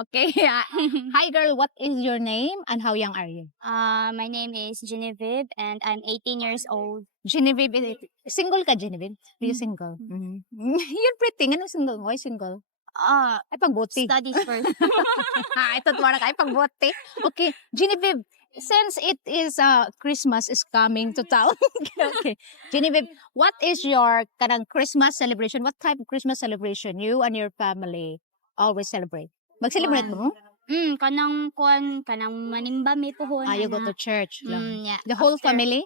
Okay. Hi, girl. What is your name and how young are you? My name is Genevieve and I'm 18 years old. Genevieve, single ka, Genevieve? Are you single? You're pretty. Ano single mo? Why single? Ay, pagbuti. Studies first. Ito tuwa na ka. Ay, pagbuti. Okay. Genevieve, since it is Christmas is coming to town. Okay. Genevieve, what is your kanang Christmas celebration? What type of Christmas celebration you and your family always celebrate? Mag-celebrate mo? Kanang manimba may puhon. You go to church lang. Yeah. The whole After- family?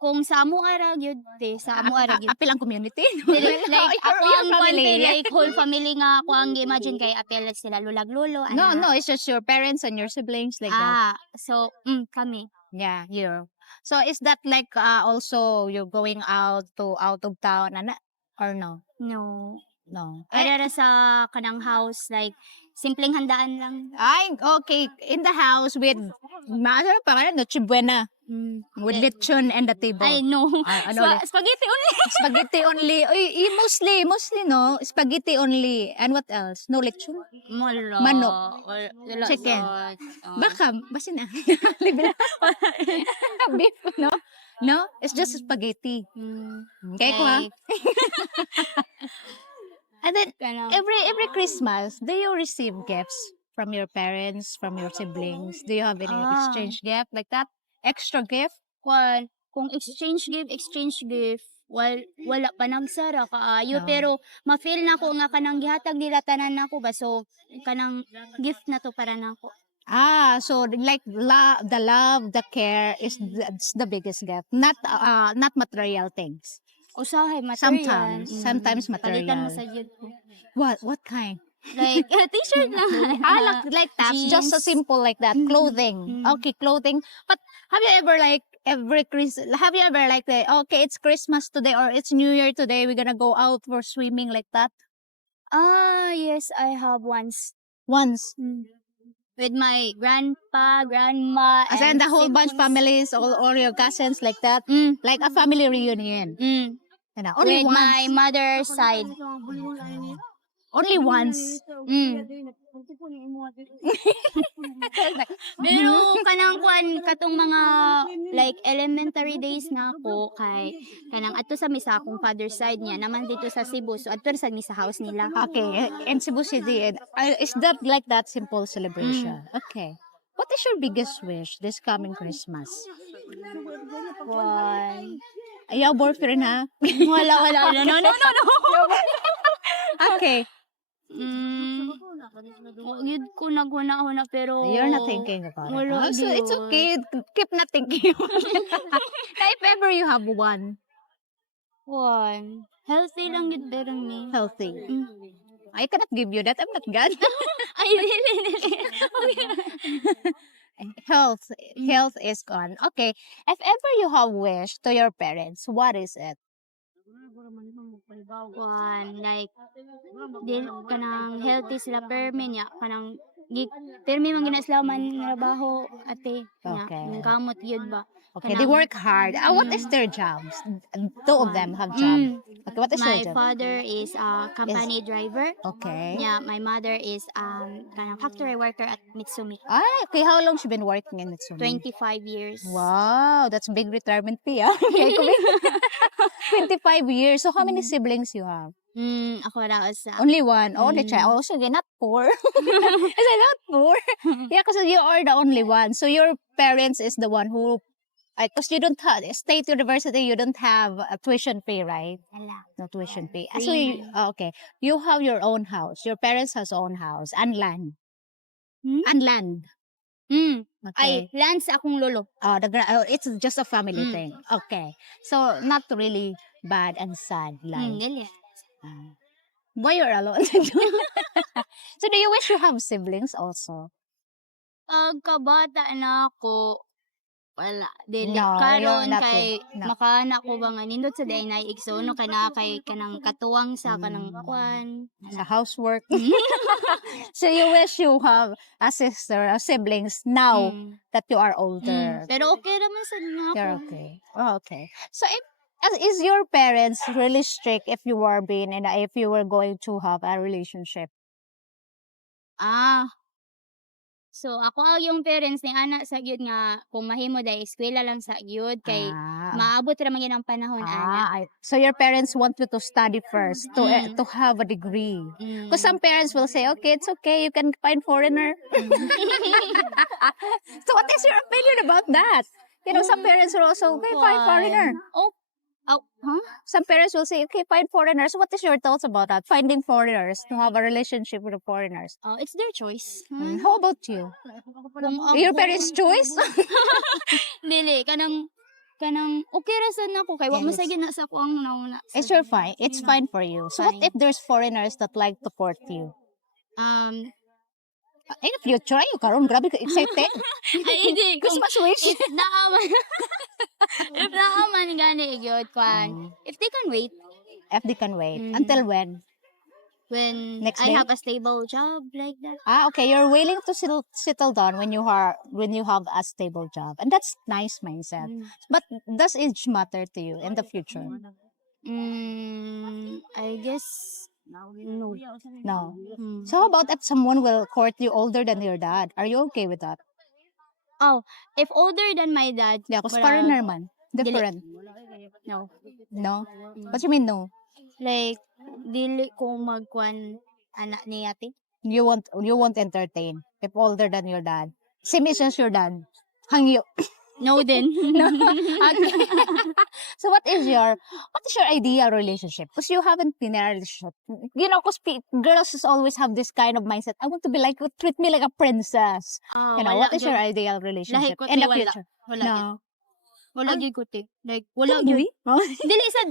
Kung sa amo ara gyud sa amo ara gyud. Apil ang community? Like ako Your ang family. konti like whole family nga ako ang imagine kay apel sila lulag lulo. No, it's just your parents and your siblings like that. So kami. Yeah, you. So is that like also you're going out of town or no? No. No. Ara sa kanang house like simpleng handaan lang. Ay, okay. In the house with mother, pangalan, Noche Buena. With lechon and the table. Ay no. Ano ulit? Spaghetti only. Spaghetti only. Uy, mostly, no? Spaghetti only. And what else? No lechon? Manok. Chicken. Baka, basin na. Beef, no? No? It's just spaghetti. Okay ko ha? And then, every Christmas, do you receive gifts from your parents, from your siblings? Do you have any exchange gift like that? Extra gift? Kung exchange gift, wala pa nagsara kaayo pero ma-feel na ko nga kanang gihatag nila tanan nako ba so kanang gift na to para nako. So like the love, the care is the biggest gift. Not material things. Usahay material. Sometimes material. Palitan mo sa jud ko. What kind? Like t-shirt lang. Like that. Just so simple like that. Clothing. Okay, clothing. But have you ever like okay, it's Christmas today or it's New Year today, we're gonna go out for swimming like that? Yes, I have once. Once. With my grandpa, grandma, As in the whole bunch families, all your cousins like that. Like a family reunion. Only with once. my mother's side. Only once. Pero kanang katong mga like elementary days na ako kay kanang ato sa misa akong father's side niya naman dito sa Cebu so ato sa misa house nila. Okay, in Cebu City, is that like that simple celebration? Okay. What is your biggest wish this coming Christmas? Ayaw boyfriend ha? Wala. No. Okay. Yun ko naguna pero You're not thinking about it. So it's okay. Keep not thinking about it. If ever you have one. Healthy lang yun pero ni. Healthy. I cannot give you that. I'm not God. Ay, really. Health is gone. Okay. If ever you have wish to your parents, what is it? Like din kanang healthy sila permi niya kanang permi man gina sila man trabaho ate nya kamot yun ba. Okay, they work hard. What is their jobs? Two of them have jobs. Okay, what is my their job? father is a company driver. Okay. Yeah, my mother is kanang factory worker at Mitsumi. Okay. How long she been working in Mitsumi? 25 years. Wow, that's big retirement fee. 25 years. So how many siblings you have? Ako ra sa Only one. Only child. Oh, so you're not poor. Is it not poor? Yeah, because you are the only one. So your parents is the one who, because you don't have state university, you don't have a tuition fee, right? No tuition fee. So okay, you have your own house. Your parents has own house and land. And land. Ay, land sa akong lolo. It's just a family thing. Okay. So, not really bad and sad life. Why you're alone? So, do you wish you have siblings also? Pagkabata na ako, wala. Dili. No, Karon you're not kay no. makaanak ko ba nga nindot sa day na igsono kay kanang katuwang sa kanang kwan. Sa housework. So, you wish you have a sister, a siblings now that you are older. Pero okay naman sa nga ako. You're okay. Oh, okay. So, is your parents really strict if you were going to have a relationship? Ah, So ako yung parents ni ana sa gyud nga kung mahimo dai eskwela lang sa gyud kay ah, maabot ra man gyud ang panahon ana. so your parents want you to study first Mm. to have a degree. Because Mm. some parents will say, okay, it's okay, you can find foreigner. So what is your opinion about that? You know, some parents will also, okay, find foreigner. Oh, oh, huh? Some parents will say, okay, find foreigners. What is your thoughts about that? Finding foreigners to have a relationship with the foreigners. Oh, it's their choice. How about you? Kung ako, Your parents' choice? dili kanang okay ra sad nako kay wa Yeah, man sa na sa ko ang nauna. It's your fine. It's fine for you. So what Fine. if there's foreigners that like to court you? Um, In the future, you karon grabe ka excited. ay hindi kung Christmas wish. if naaman if naaman gani gyud kwan. If they can wait FD can wait. Mm. Until when? when Next I day? have a stable job like that. Okay. You're willing to settle down when you have a stable job, and that's nice mindset. But does age matter to you in the future? I guess no. No. Mm. So how about if someone will court you older than your dad? Are you okay with that? Oh, if older than my dad, Yeah, because wala- foreigner man. Different. no. No? What you mean no? Like dili ko magkwan anak ni ate. You won't entertain if older than your dad. Same age as your dad. Hang you. No then. No. Okay. So what is your ideal relationship? Because you haven't been in a relationship. You know, because girls just always have this kind of mindset. I want to be like, treat me like a princess. Ah, You know, wala what is your gyud. ideal relationship ko in the wala. future? Wala gyud. No. Wala Ah. gyud ko te. Like wala Tomboy? gyud. Oh, Dili sad.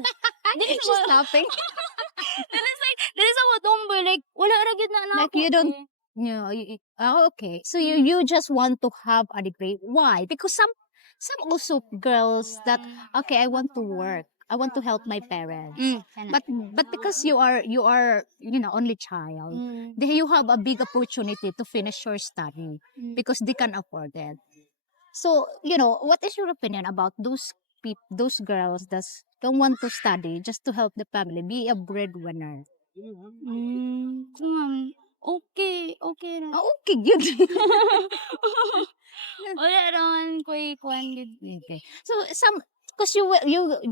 Dili she's sa laughing. dili sa mo tomboy like wala ra gyud na Like, ako, you don't- eh. Yeah. Okay. So you just want to have a degree. Why? Because some also girls that okay, I want to work. I want to help my parents. Kana. But because you are only child, Mm. you have a big opportunity to finish your study Mm. because they can afford it. So what is your opinion about those girls that don't want to study just to help the family, be a breadwinner? Okay ra. Okay, good. Wala raman ko'y kuan gyud. Okay. So because you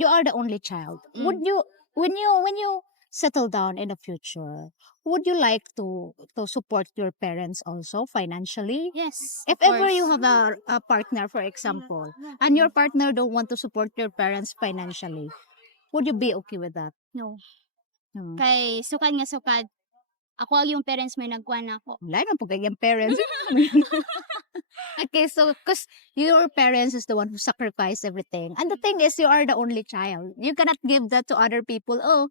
are the only child. Would you when you settle down in the future, would you like to support your parents also financially? Yes. If of ever you course. have a partner, for example, and your partner don't want to support your parents financially, would you be okay with that? No. Hmm. Kay sukad nga sukad. Ako yung parents may nagkuan ako. Wala na po kayang parents. Okay, so because your parents is the one who sacrificed everything, and the thing is, you are the only child. You cannot give that to other people. Oh,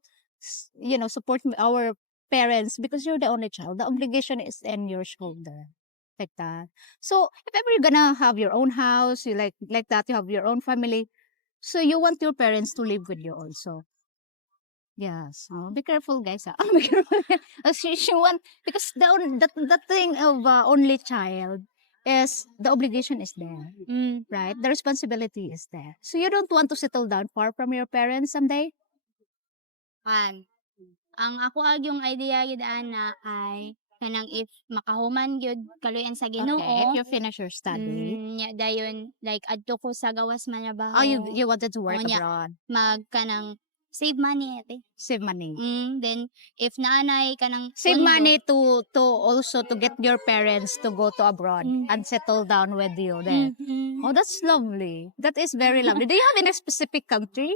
support our parents because you're the only child. The obligation is in your shoulder, like that. So if ever you're gonna have your own house, you like that, you have your own family. So you want your parents to live with you also. Yes. Oh, be careful, guys. Be careful. She want because the thing of only child is the obligation is there, right? The responsibility is there. So you don't want to settle down far from your parents someday. Ang ako yung idea gyud ana ay kanang if makahuman gyud kaluyan sa Ginoo. Okay, if you finish your study. Nya dayon like adto ko sa gawas man nga baho. Oh, you wanted to work Oh, yeah. abroad, Mag kanang save money ate. save money. Then if naanay kanang Save pondo, money to also to get your parents to go to abroad and settle down with you there. Oh, that's lovely. That is very lovely. Do you have any specific country?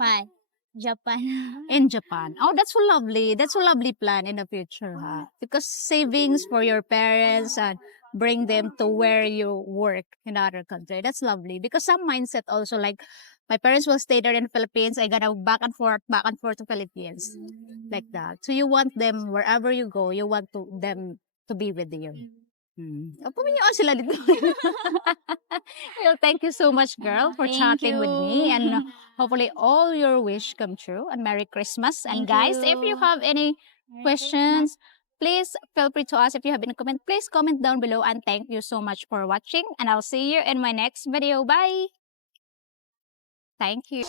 Fine. Japan. In Japan. Oh, that's so lovely. That's a lovely plan in the future, huh? Because savings for your parents and bring them to where you work in other country. That's lovely. Because some mindset also like my parents will stay there in the Philippines. I gotta back and forth to Philippines. Like that. So you want them wherever you go, you want them to be with you. Puminyo sila dito. Well, thank you so much, girl, for Thank chatting with me. you. And hopefully all your wish come true. And Merry Christmas. And Thank guys, if you you. have any questions, please feel free to ask. If you have any comment, please comment down below. And thank you so much for watching. And I'll see you in my next video. Bye. Thank you.